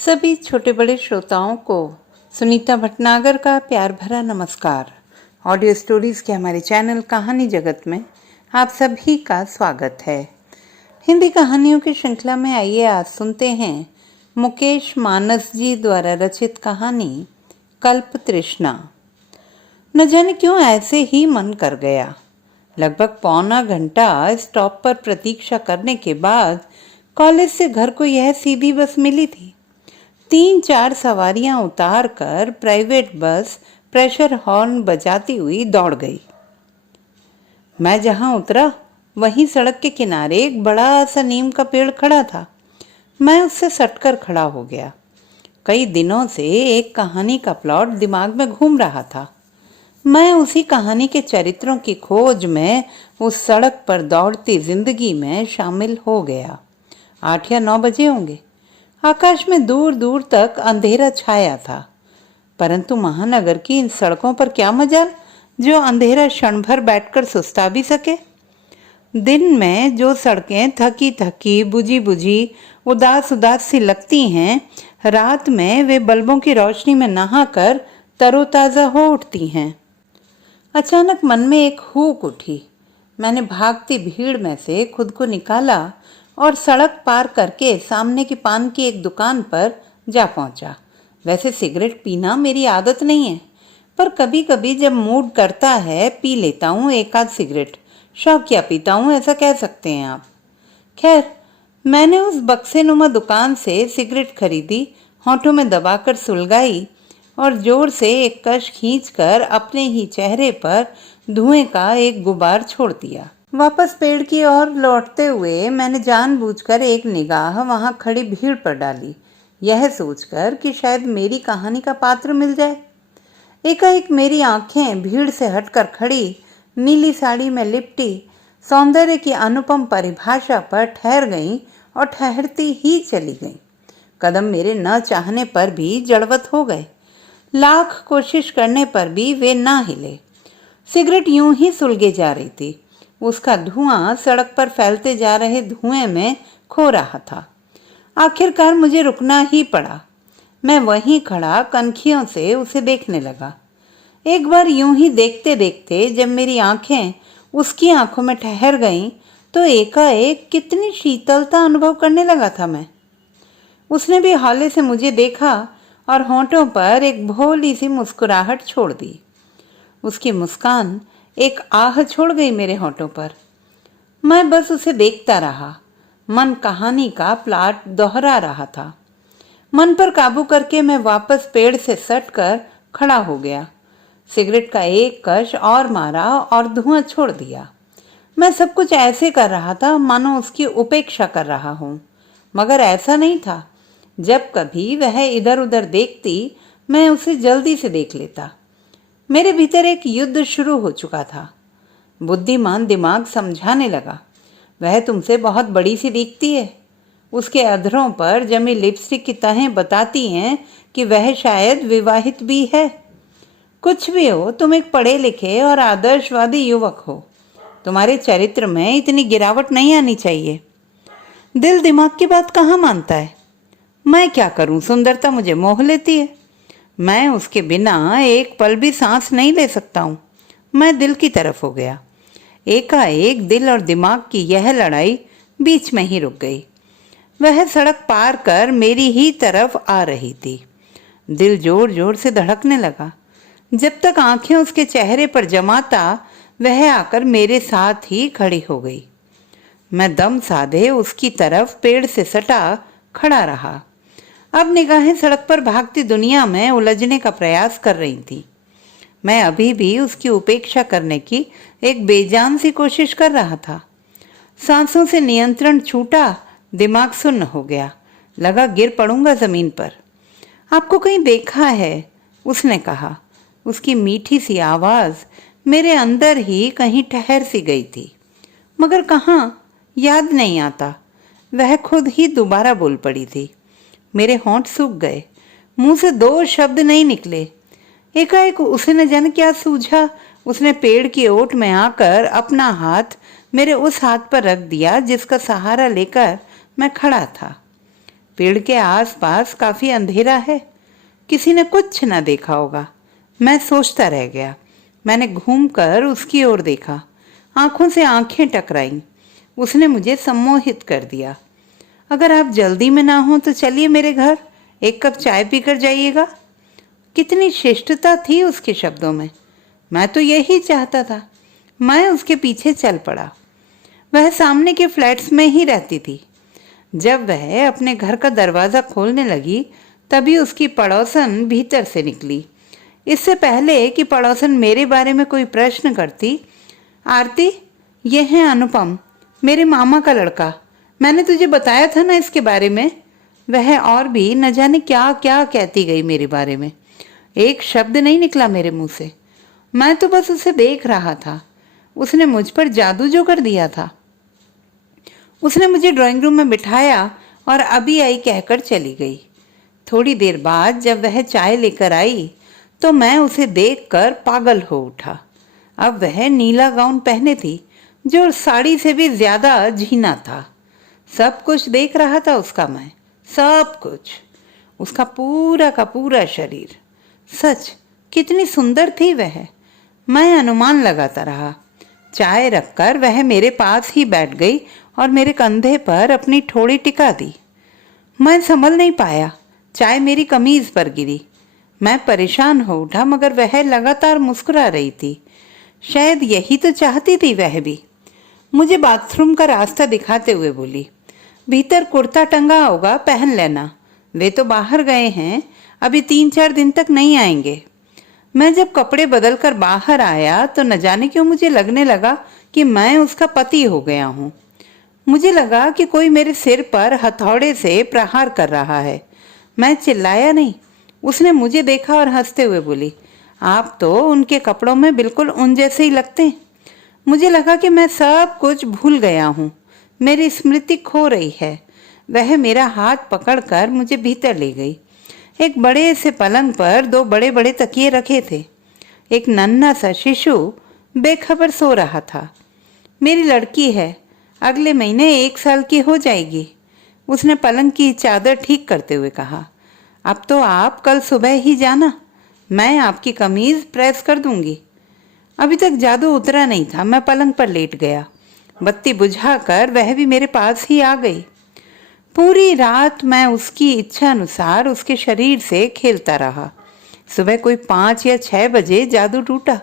सभी छोटे बड़े श्रोताओं को सुनीता भटनागर का प्यार भरा नमस्कार। ऑडियो स्टोरीज के हमारे चैनल कहानी जगत में आप सभी का स्वागत है। हिंदी कहानियों की श्रृंखला में आइए आज सुनते हैं मुकेश मानस जी द्वारा रचित कहानी कल्प तृष्णा। न जाने क्यों ऐसे ही मन कर गया। लगभग पौना घंटा स्टॉप पर प्रतीक्षा करने के बाद कॉलेज से घर को यह सीधी बस मिली थी। 3-4 सवारियां उतार कर प्राइवेट बस प्रेशर हॉर्न बजाती हुई दौड़ गई। मैं जहां उतरा वहीं सड़क के किनारे एक बड़ा सा नीम का पेड़ खड़ा था। मैं उससे सटकर खड़ा हो गया। कई दिनों से एक कहानी का प्लॉट दिमाग में घूम रहा था। मैं उसी कहानी के चरित्रों की खोज में उस सड़क पर दौड़ती जिंदगी में शामिल हो गया। 8 या 9 बजे होंगे। आकाश में दूर दूर तक अंधेरा छाया था, परंतु महानगर की इन सड़कों पर क्या मजाल जो अंधेरा क्षण भर बैठकर सुस्ता भी सके। दिन में जो सड़कें थकी थकी बुझी बुझी उदास उदास सी लगती हैं, रात में वे बल्बों की रोशनी में नहाकर तरोताजा हो उठती हैं। अचानक मन में एक हुक उठी। मैंने भागती भीड़ में से खुद को निकाला और सड़क पार करके सामने की पान की एक दुकान पर जा पहुंचा। वैसे सिगरेट पीना मेरी आदत नहीं है, पर कभी कभी जब मूड करता है पी लेता हूँ एक आध सिगरेट। शौकिया पीता हूँ ऐसा कह सकते हैं आप। खैर, मैंने उस बक्सेनुमा दुकान से सिगरेट खरीदी, होंठों में दबाकर सुलगाई और जोर से एक कश खींचकर अपने ही चेहरे पर धुएं का एक गुबार छोड़ दिया। वापस पेड़ की ओर लौटते हुए मैंने जानबूझकर एक निगाह वहां खड़ी भीड़ पर डाली, यह सोचकर कि शायद मेरी कहानी का पात्र मिल जाए। एकाएक मेरी आंखें भीड़ से हटकर खड़ी नीली साड़ी में लिपटी सौंदर्य की अनुपम परिभाषा पर ठहर गईं और ठहरती ही चली गईं। कदम मेरे न चाहने पर भी जड़वत हो गए। लाख कोशिश करने पर भी वे ना हिले। सिगरेट यूं ही सुलगे जा रही थी। उसका धुआं सड़क पर फैलते जा रहे धुएं में खो रहा था। आखिरकार मुझे रुकना ही पड़ा। मैं वहीं खड़ा कनखियों से उसे देखने लगा। एक बार यूं ही देखते देखते जब मेरी आंखें उसकी आंखों में ठहर गईं, तो एकाएक कितनी शीतलता अनुभव करने लगा था मैं। उसने भी हौले से मुझे देखा और होंठों पर एक भोली सी मुस्कुराहट छोड़ दी। उसकी मुस्कान एक आह छोड़ गई मेरे होंठों पर। मैं बस उसे देखता रहा। मन कहानी का प्लॉट दोहरा रहा था। मन पर काबू करके मैं वापस पेड़ से सटकर खड़ा हो गया। सिगरेट का एक कश और मारा और धुआं छोड़ दिया। मैं सब कुछ ऐसे कर रहा था मानो उसकी उपेक्षा कर रहा हूं, मगर ऐसा नहीं था। जब कभी वह इधर उधर देखती, मैं उसे जल्दी से देख लेता। मेरे भीतर एक युद्ध शुरू हो चुका था। बुद्धिमान दिमाग समझाने लगा, वह तुमसे बहुत बड़ी सी दिखती है। उसके अधरों पर जमी लिपस्टिक की तहें बताती हैं कि वह शायद विवाहित भी है। कुछ भी हो, तुम एक पढ़े लिखे और आदर्शवादी युवक हो। तुम्हारे चरित्र में इतनी गिरावट नहीं आनी चाहिए। दिल दिमाग की बात कहाँ मानता है। मैं क्या करूं, सुंदरता मुझे मोह लेती है। मैं उसके बिना एक पल भी सांस नहीं ले सकता हूँ। मैं दिल की तरफ हो गया। एकाएक दिल और दिमाग की यह लड़ाई बीच में ही रुक गई। वह सड़क पार कर मेरी ही तरफ आ रही थी। दिल जोर जोर से धड़कने लगा। जब तक आंखें उसके चेहरे पर जमाता, वह आकर मेरे साथ ही खड़ी हो गई। मैं दम साधे उसकी तरफ पेड़ से सटा खड़ा रहा। अब निगाहें सड़क पर भागती दुनिया में उलझने का प्रयास कर रही थी। मैं अभी भी उसकी उपेक्षा करने की एक बेजान सी कोशिश कर रहा था। सांसों से नियंत्रण छूटा, दिमाग सुन्न हो गया। लगा गिर पड़ूंगा जमीन पर। आपको कहीं देखा है, उसने कहा। उसकी मीठी सी आवाज मेरे अंदर ही कहीं ठहर सी गई थी, मगर कहाँ, याद नहीं आता। वह खुद ही दोबारा बोल पड़ी थी। मेरे होंठ सूख गए। मुंह से 2 शब्द नहीं निकले। एकाएक उसे न जाने क्या सूझा। उसने पेड़ की ओट में आकर अपना हाथ मेरे उस हाथ पर रख दिया जिसका सहारा लेकर मैं खड़ा था। पेड़ के आसपास काफी अंधेरा है, किसी ने कुछ न देखा होगा। मैं सोचता रह गया। मैंने घूमकर उसकी ओर देखा, आंखों से आंखें टकराईं। उसने मुझे सम्मोहित कर दिया। अगर आप जल्दी में ना हो तो चलिए मेरे घर, एक कप चाय पीकर जाइएगा। कितनी शिष्टता थी उसके शब्दों में। मैं तो यही चाहता था। मैं उसके पीछे चल पड़ा। वह सामने के फ्लैट्स में ही रहती थी। जब वह अपने घर का दरवाज़ा खोलने लगी तभी उसकी पड़ोसन भीतर से निकली। इससे पहले कि पड़ोसन मेरे बारे में कोई प्रश्न करती, आरती, ये है अनुपम, मेरे मामा का लड़का। मैंने तुझे बताया था ना इसके बारे में। वह और भी न जाने क्या क्या कहती गई मेरे बारे में। एक शब्द नहीं निकला मेरे मुंह से। मैं तो बस उसे देख रहा था। उसने मुझ पर जादू जो कर दिया था। उसने मुझे ड्राइंग रूम में बिठाया और अभी आई कहकर चली गई। थोड़ी देर बाद जब वह चाय लेकर आई तो मैं उसे देखकर पागल हो उठा। अब वह नीला गाउन पहने थी जो साड़ी से भी ज्यादा झीना था। सब कुछ देख रहा था उसका मैं, सब कुछ, उसका पूरा का पूरा शरीर। सच कितनी सुंदर थी वह। मैं अनुमान लगाता रहा। चाय रखकर वह मेरे पास ही बैठ गई और मेरे कंधे पर अपनी ठोड़ी टिका दी। मैं संभल नहीं पाया। चाय मेरी कमीज पर गिरी। मैं परेशान हो उठा मगर वह लगातार मुस्कुरा रही थी। शायद यही तो चाहती थी वह भी। मुझे बाथरूम का रास्ता दिखाते हुए बोली, भीतर कुर्ता टंगा होगा, पहन लेना। वे तो बाहर गए हैं, अभी 3-4 दिन तक नहीं आएंगे। मैं जब कपड़े बदलकर बाहर आया तो न जाने क्यों मुझे लगने लगा कि मैं उसका पति हो गया हूँ। मुझे लगा कि कोई मेरे सिर पर हथौड़े से प्रहार कर रहा है। मैं चिल्लाया नहीं। उसने मुझे देखा और हंसते हुए बोली, आप तो उनके कपड़ों में बिल्कुल उन जैसे ही लगते हैं। मुझे लगा कि मैं सब कुछ भूल गया हूँ, मेरी स्मृति खो रही है। वह मेरा हाथ पकड़कर मुझे भीतर ले गई। एक बड़े से पलंग पर 2 बड़े बड़े तकिए रखे थे। एक नन्हा सा शिशु बेखबर सो रहा था। मेरी लड़की है, अगले महीने 1 साल की हो जाएगी। उसने पलंग की चादर ठीक करते हुए कहा, अब तो आप कल सुबह ही जाना, मैं आपकी कमीज प्रेस कर दूंगी। अभी तक जादू उतरा नहीं था। मैं पलंग पर लेट गया। बत्ती बुझाकर वह भी मेरे पास ही आ गई। पूरी रात मैं उसकी इच्छा अनुसार उसके शरीर से खेलता रहा। सुबह कोई 5 या 6 बजे जादू टूटा।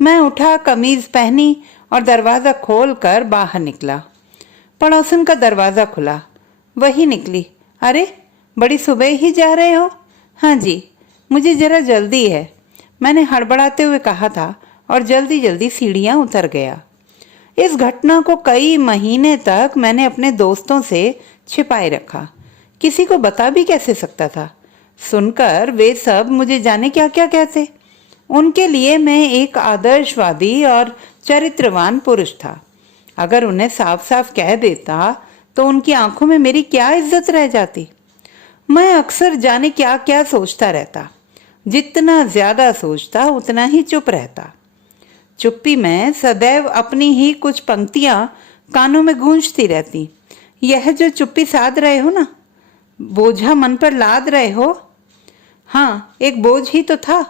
मैं उठा, कमीज पहनी और दरवाज़ा खोलकर बाहर निकला। पड़ोसन का दरवाज़ा खुला। वही निकली। अरे, बड़ी सुबह ही जा रहे हो? हाँ जी, मुझे जरा जल्दी है, मैंने हड़बड़ाते हुए कहा था और जल्दी जल्दी सीढ़ियाँ उतर गया। इस घटना को कई महीने तक मैंने अपने दोस्तों से छिपाए रखा। किसी को बता भी कैसे सकता था? सुनकर वे सब मुझे जाने क्या क्या कहते। उनके लिए मैं एक आदर्शवादी और चरित्रवान पुरुष था। अगर उन्हें साफ साफ कह देता तो उनकी आंखों में मेरी क्या इज्जत रह जाती। मैं अक्सर जाने क्या क्या सोचता रहता। जितना ज्यादा सोचता उतना ही चुप रहता। चुप्पी में सदैव अपनी ही कुछ पंक्तियां कानों में गूंजती रहती। यह जो चुप्पी साध रहे हो ना, बोझा मन पर लाद रहे हो। हाँ, एक बोझ ही तो था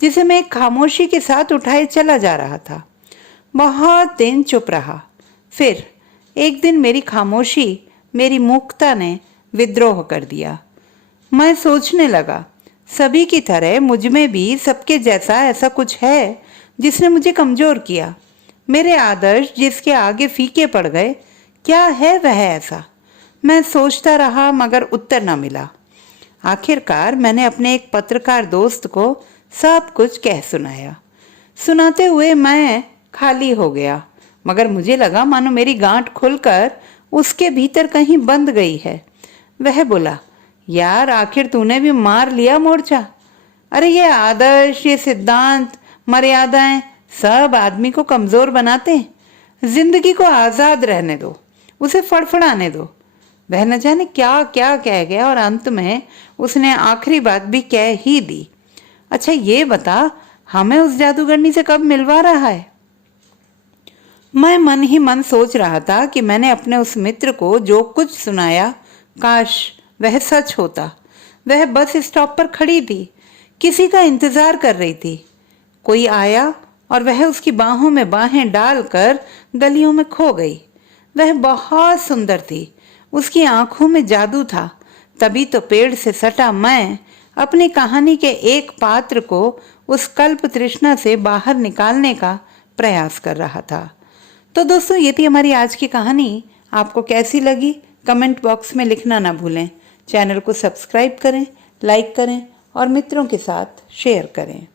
जिसे मैं एक खामोशी के साथ उठाए चला जा रहा था। बहुत दिन चुप रहा। फिर एक दिन मेरी खामोशी, मेरी मूकता ने विद्रोह कर दिया। मैं सोचने लगा, सभी की तरह मुझ में भी सबके जैसा ऐसा कुछ है जिसने मुझे कमजोर किया। मेरे आदर्श जिसके आगे फीके पड़ गए, क्या है वह ऐसा? मैं सोचता रहा मगर उत्तर न मिला। आखिरकार मैंने अपने एक पत्रकार दोस्त को सब कुछ कह सुनाया। सुनाते हुए मैं खाली हो गया, मगर मुझे लगा मानो मेरी गांठ खुलकर उसके भीतर कहीं बंद गई है। वह बोला, यार आखिर तूने भी मार लिया मोर्चा। अरे ये आदर्श, ये सिद्धांत, मर्यादाएं सब आदमी को कमजोर बनाते हैं। जिंदगी को आजाद रहने दो, उसे फड़फड़ाने दो। वह न जाने क्या क्या कह गया और अंत में उसने आखिरी बात भी कह ही दी। अच्छा ये बता, हमें उस जादूगरनी से कब मिलवा रहा है? मैं मन ही मन सोच रहा था कि मैंने अपने उस मित्र को जो कुछ सुनाया, काश वह सच होता। वह बस स्टॉप पर खड़ी थी, किसी का इंतजार कर रही थी। कोई आया और वह उसकी बाहों में बाहें डालकर गलियों में खो गई। वह बहुत सुंदर थी, उसकी आंखों में जादू था। तभी तो पेड़ से सटा मैं अपनी कहानी के एक पात्र को उस कल्प तृष्णा से बाहर निकालने का प्रयास कर रहा था। तो दोस्तों, ये थी हमारी आज की कहानी। आपको कैसी लगी कमेंट बॉक्स में लिखना ना भूलें। चैनल को सब्सक्राइब करें, लाइक करें और मित्रों के साथ शेयर करें।